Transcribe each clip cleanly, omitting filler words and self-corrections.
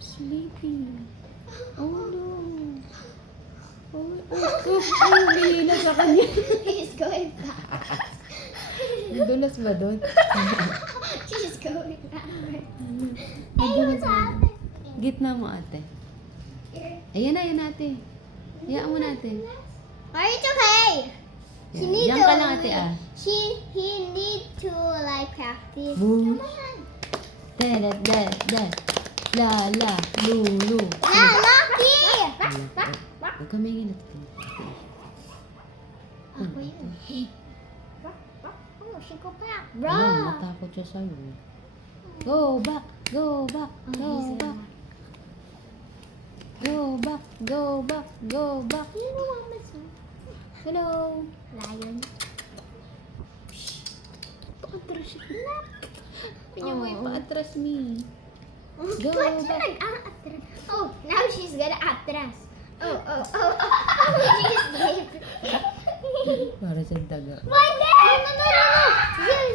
Sleeping. Oh no. Ay, nahihila sa kanya. He's going back. Dulas ba doon? She's going back. Madulas what's ba? happening? Gitna mo, ate. Ayan na, ate. Hayaan mo natin. Are it's okay? He Yan. need Diyan to. ka lang, ate, ah. He need to like practice. Boom. Come on. La, lu. Yeah, Lucky. Huwag ka may ginat. Ako yun. Oh, she go back, bro. Ayan, matakot siya sa'yo. Go back. Go back. Sino ang mas mo? Hello. Lion. Paatras siya. Kanya mo ipaatras me. Go back. nag-aatras? Oh, now she's gonna atras. Oh. She's dead. Para sa daga. My dad! No.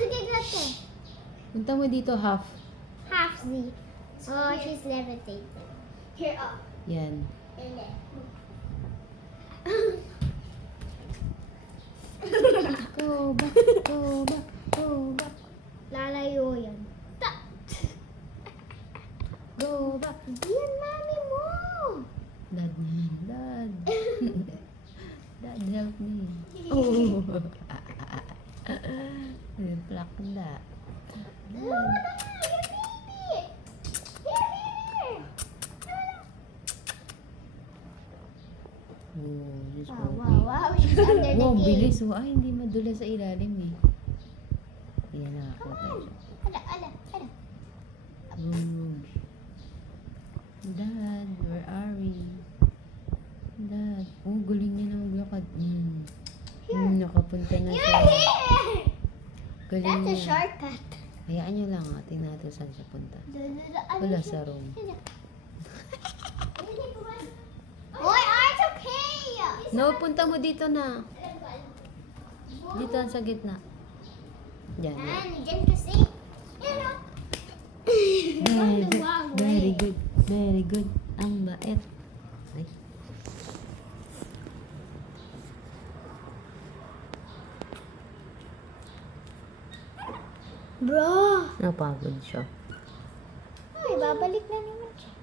Sige, gata. Punta mo dito, half. Half Z. Oh, she's levitating. Here, up. Yan. And then. Go back. Lalayo yan. Go back. Yan, mami mo! Dad yan, Dad. Dad, help me. Oh. Plak na. Mama, your baby! Here! Oh, Diyos ko. Wow, she's under the Wow, cage. bilis. Oh. Ay, hindi madula sa ilalim eh. Ayan na ako. Ala. Boom. Dad, where are we? Dad. Oh, galing niya na maglakad. Nakapunta na siya. You're here! Galing That's a niya. shortcut. Hayaan niyo lang. Tingnan natin saan siya punta. Wala sa room. Boy, it's okay! No, punta mo dito na. Dito sa gitna. Diyan. Diyan kasi. Yan o. Very good. Ang bait. Ay. Bro! Napagod siya. Ay, babalik na naman siya.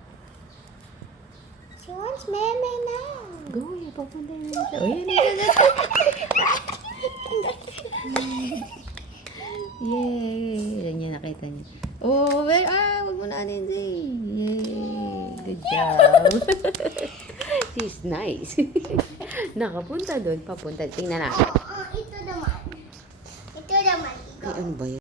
She wants meme now. Go, papunta na siya. Oh, yan. Yay! Yan niya, nakita niya. Oh, wag mo na Lindsay. Yay! Good job. She's nice. Nakapunta doon, papunta. Tingnan natin. Ito naman. Ay, ano ba yan?